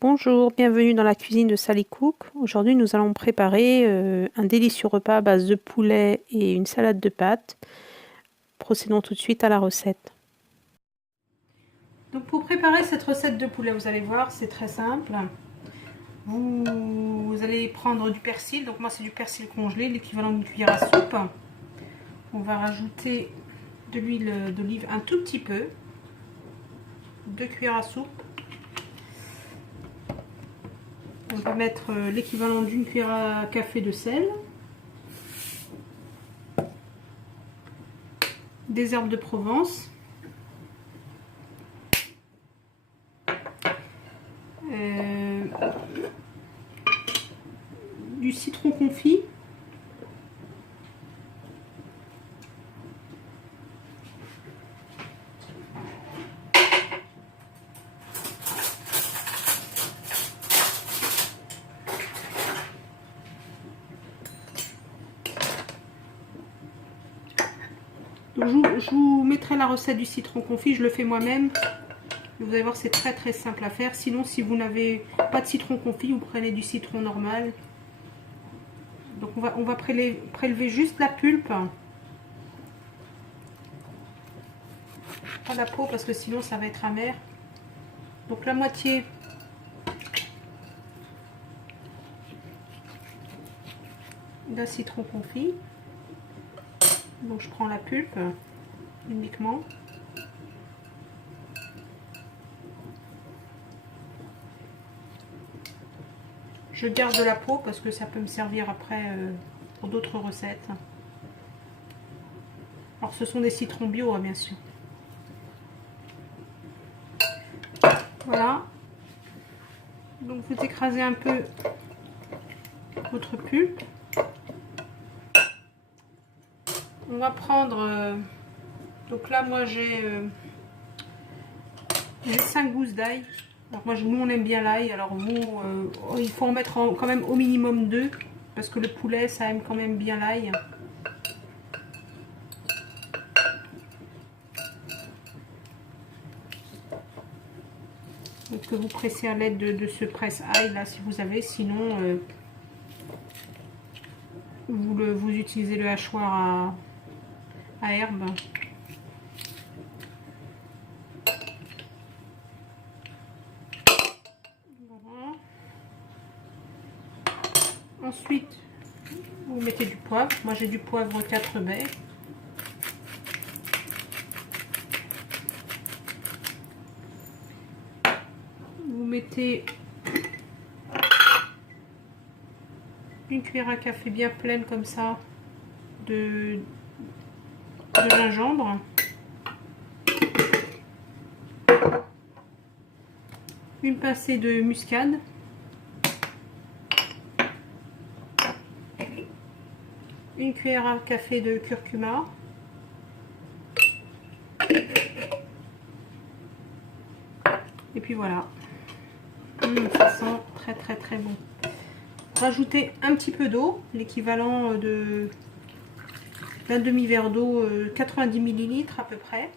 Bonjour, bienvenue dans la cuisine de Sally Cook. Aujourd'hui, nous allons préparer un délicieux repas à base de poulet et une salade de pâtes. Procédons tout de suite à la recette. Donc pour préparer cette recette de poulet, vous allez voir, c'est très simple. Vous allez prendre du persil, donc moi c'est du persil congelé, l'équivalent d'une cuillère à soupe. On va rajouter de l'huile d'olive un tout petit peu, 2 cuillères à soupe. On va mettre l'équivalent d'une cuillère à café de sel, des herbes de Provence, du citron confit, donc je vous mettrai la recette du citron confit, je le fais moi-même. Vous allez voir, c'est très très simple à faire. Sinon, si vous n'avez pas de citron confit, vous prenez du citron normal. Donc on va prélever juste la pulpe, pas la peau parce que sinon ça va être amer. Donc la moitié d'un citron confit. Donc je prends la pulpe uniquement. Je garde la peau parce que ça peut me servir après pour d'autres recettes. Alors ce sont des citrons bio, hein, bien sûr. Voilà. Donc vous écrasez un peu votre pulpe. On va prendre, donc là moi j'ai 5 gousses d'ail. Alors moi, nous on aime bien l'ail, alors vous, il faut en mettre quand même au minimum 2, parce que le poulet ça aime quand même bien l'ail. Donc que vous pressez à l'aide de ce presse-ail là si vous avez, sinon vous utilisez le hachoir à herbe. Voilà. Ensuite, vous mettez du poivre. Moi j'ai du poivre 4 baies. Vous mettez une cuillère à café bien pleine comme ça de gingembre. Une pincée de muscade. Une cuillère à café de curcuma. Et puis voilà. Ça sent très très très bon. Rajoutez un petit peu d'eau, l'équivalent d'un demi-verre d'eau, 90 ml à peu près.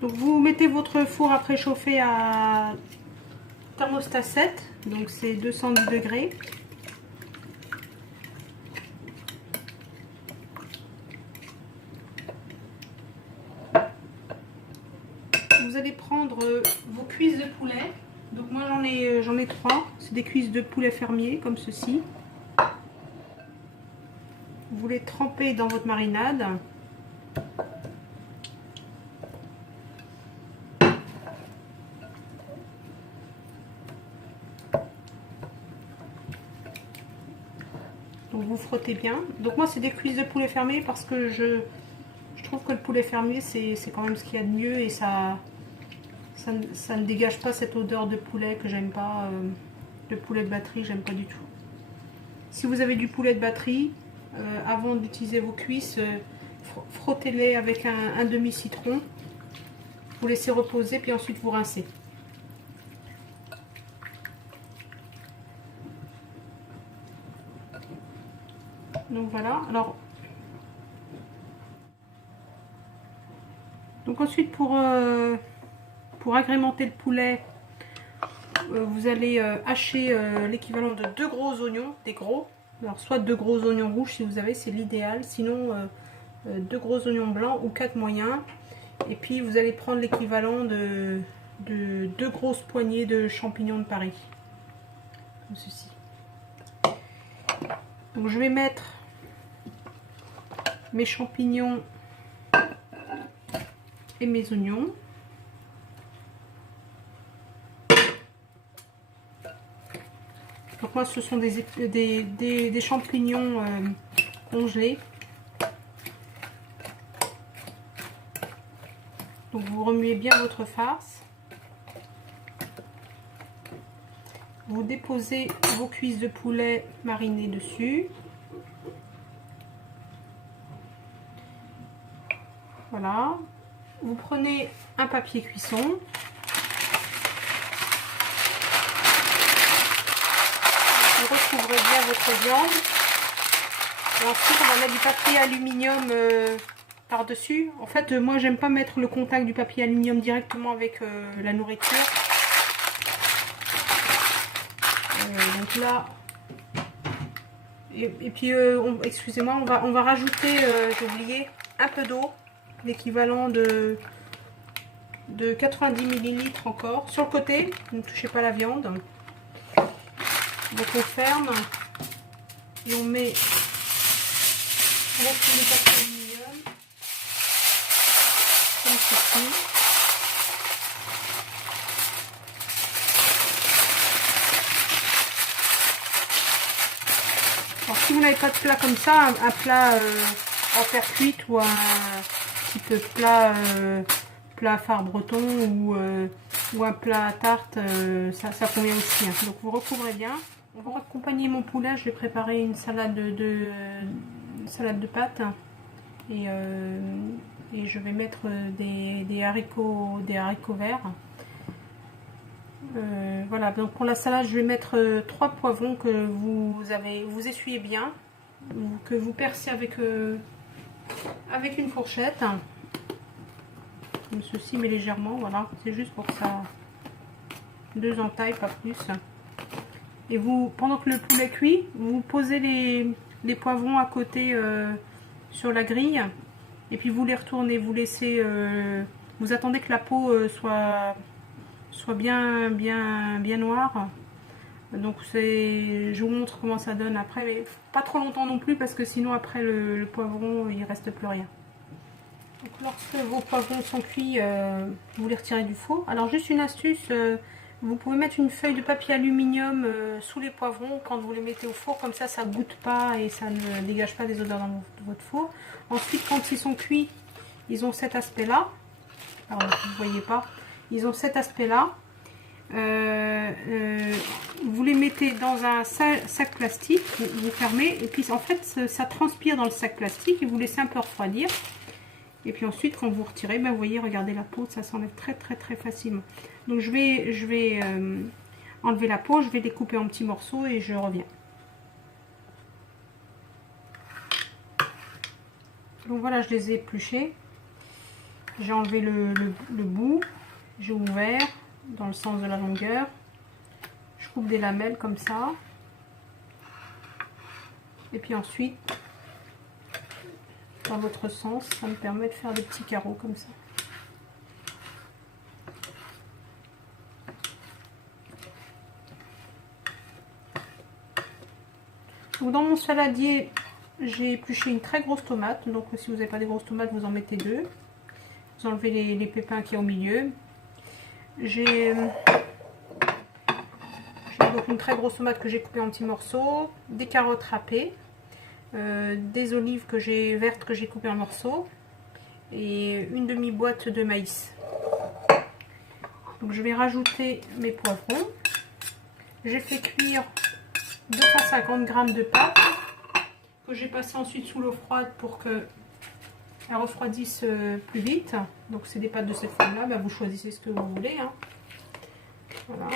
Donc vous mettez votre four à préchauffer à thermostat 7, donc c'est 210 degrés. Vous allez prendre vos cuisses de poulet. Donc moi j'en ai 3, c'est des cuisses de poulet fermier comme ceci. Vous les trempez dans votre marinade. Donc vous frottez bien. Donc moi c'est des cuisses de poulet fermier parce que je trouve que le poulet fermier c'est quand même ce qu'il y a de mieux et ça ne dégage pas cette odeur de poulet que j'aime pas. Le poulet de batterie j'aime pas du tout. Si vous avez du poulet de batterie, avant d'utiliser vos cuisses, frottez-les avec un demi-citron. Vous laissez reposer puis ensuite vous rincez. Donc voilà, alors Donc ensuite pour agrémenter le poulet, vous allez hacher l'équivalent de 2 gros oignons, des gros. Alors soit 2 gros oignons rouges si vous avez, c'est l'idéal. Sinon 2 gros oignons blancs ou 4 moyens. Et puis vous allez prendre l'équivalent de 2 grosses poignées de champignons de Paris. Comme ceci. Donc je vais mettre mes champignons et mes oignons. Donc moi ce sont des champignons congelés. Donc vous remuez bien votre farce. Vous déposez vos cuisses de poulet marinées dessus. Voilà. Vous prenez un papier cuisson. Vous recouvrez bien votre viande. Et ensuite, on va mettre du papier aluminium par-dessus. En fait, moi, j'aime pas mettre le contact du papier aluminium directement avec la nourriture. Donc là, et puis, excusez-moi, on va rajouter, j'ai oublié, un peu d'eau, l'équivalent de 90 ml encore, sur le côté, ne touchez pas la viande. Donc on ferme, et on met le papier aluminium, comme ceci. Alors, si vous n'avez pas de plat comme ça, un plat en fer cuite ou un type plat phare breton ou un plat à tarte, ça convient aussi. Hein. Donc vous recouvrez bien. Pour accompagner mon poulet, je vais préparer une salade de pâtes et je vais mettre des haricots verts. Voilà, donc pour la salade, je vais mettre 3 poivrons que vous essuyez bien, que vous percez avec une fourchette, comme ceci, mais légèrement, voilà, c'est juste pour que ça 2 entailles, pas plus. Et vous, pendant que le poulet cuit, vous posez les poivrons à côté sur la grille, et puis vous les retournez, vous laissez, vous attendez que la peau soit bien noire. Donc je vous montre comment ça donne après, mais pas trop longtemps non plus parce que sinon après le poivron il reste plus rien. Donc lorsque vos poivrons sont cuits, vous les retirez du four. Alors juste une astuce, vous pouvez mettre une feuille de papier aluminium sous les poivrons quand vous les mettez au four, comme ça ça goûte pas et ça ne dégage pas des odeurs dans votre four. Ensuite quand ils sont cuits, ils ont cet aspect là. Alors vous ne voyez pas. Ils ont cet aspect-là. Vous les mettez dans un sac plastique, vous fermez, et puis en fait ça transpire dans le sac plastique et vous laissez un peu refroidir. Et puis ensuite, quand vous retirez, ben, vous voyez, regardez la peau, ça s'enlève très facilement. Donc je vais enlever la peau, je vais les couper en petits morceaux et je reviens. Donc voilà, je les ai épluchés. J'ai enlevé le bout. J'ai ouvert dans le sens de la longueur. Je coupe des lamelles comme ça. Et puis ensuite, dans l'autre sens, ça me permet de faire des petits carreaux comme ça. Donc dans mon saladier, j'ai épluché une très grosse tomate. Donc si vous n'avez pas des grosses tomates, vous en mettez 2. Vous enlevez les pépins qui est au milieu. J'ai donc une très grosse tomate que j'ai coupée en petits morceaux, des carottes râpées, des olives vertes que j'ai coupées en morceaux et une demi-boîte de maïs. Donc je vais rajouter mes poivrons. J'ai fait cuire 250 g de pâte que j'ai passé ensuite sous l'eau froide pour que elle refroidisse plus vite. Donc c'est des pâtes de cette forme là, vous choisissez ce que vous voulez, hein. Voilà.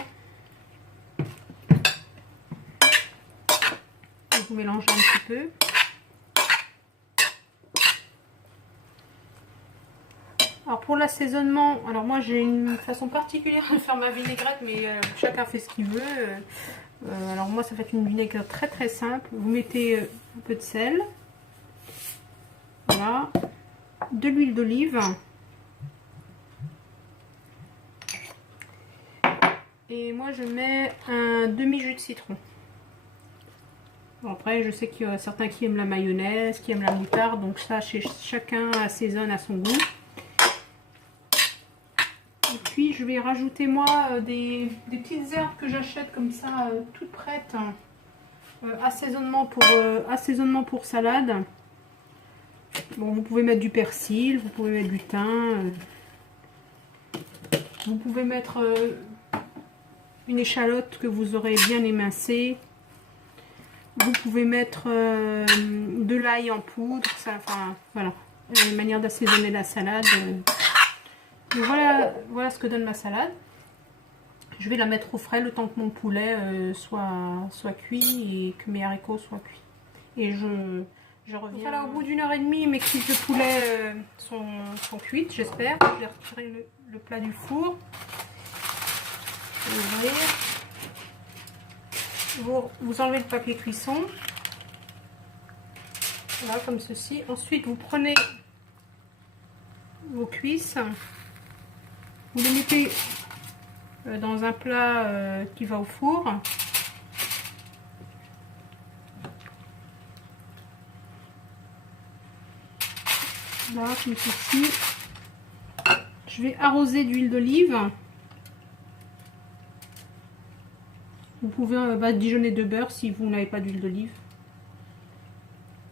Et vous mélangez un petit peu. Alors pour l'assaisonnement, alors moi j'ai une façon particulière de faire ma vinaigrette, mais chacun fait ce qu'il veut. Alors moi ça fait une vinaigrette très très simple. Vous mettez un peu de sel, voilà, de l'huile d'olive et moi je mets un demi-jus de citron. Bon, après je sais qu'il y a certains qui aiment la mayonnaise, qui aiment la moutarde, donc ça chacun assaisonne à son goût. Et puis je vais rajouter moi des petites herbes que j'achète comme ça toutes prêtes. Assaisonnement pour salade. Bon, vous pouvez mettre du persil, vous pouvez mettre du thym, vous pouvez mettre une échalote que vous aurez bien émincée. Vous pouvez mettre de l'ail en poudre, ça, enfin voilà, une manière d'assaisonner la salade. Donc voilà ce que donne ma salade. Je vais la mettre au frais le temps que mon poulet soit cuit et que mes haricots soient cuits. Et je reviens. Voilà, au bout d'1h30, mes cuisses de poulet sont cuites, j'espère. Je vais retirer le plat du four. Je vais ouvrir. Vous enlevez le papier cuisson. Voilà, comme ceci. Ensuite, vous prenez vos cuisses. Vous les mettez dans un plat qui va au four. Là, comme ceci. Je vais arroser d'huile d'olive. Vous pouvez badigeonner de beurre si vous n'avez pas d'huile d'olive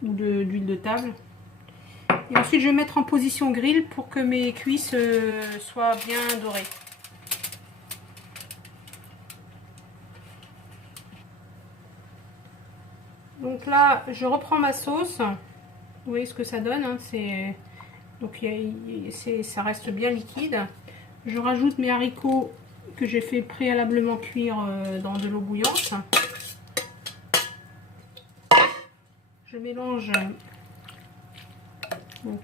ou d'huile de table. Et ensuite, je vais mettre en position grill pour que mes cuisses soient bien dorées. Donc là, je reprends ma sauce. Vous voyez ce que ça donne, hein, donc ça reste bien liquide. Je rajoute mes haricots que j'ai fait préalablement cuire dans de l'eau bouillante. Je mélange donc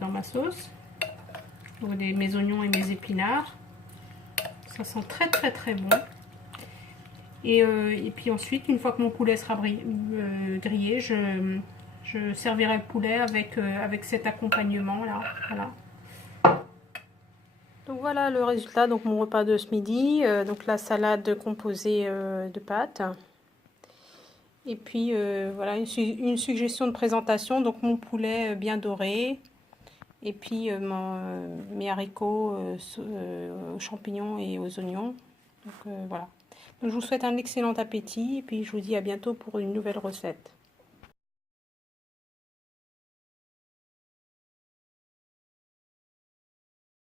dans ma sauce, donc mes oignons et mes épinards. Ça sent très très très bon. Et puis ensuite, une fois que mon poulet sera grillé, je servirai le poulet avec cet accompagnement là. Voilà. Donc voilà le résultat, donc mon repas de ce midi. Donc la salade composée de pâtes. Et puis voilà une suggestion de présentation, donc mon poulet bien doré. Et puis mes haricots aux champignons et aux oignons. Donc voilà. Donc je vous souhaite un excellent appétit et puis je vous dis à bientôt pour une nouvelle recette.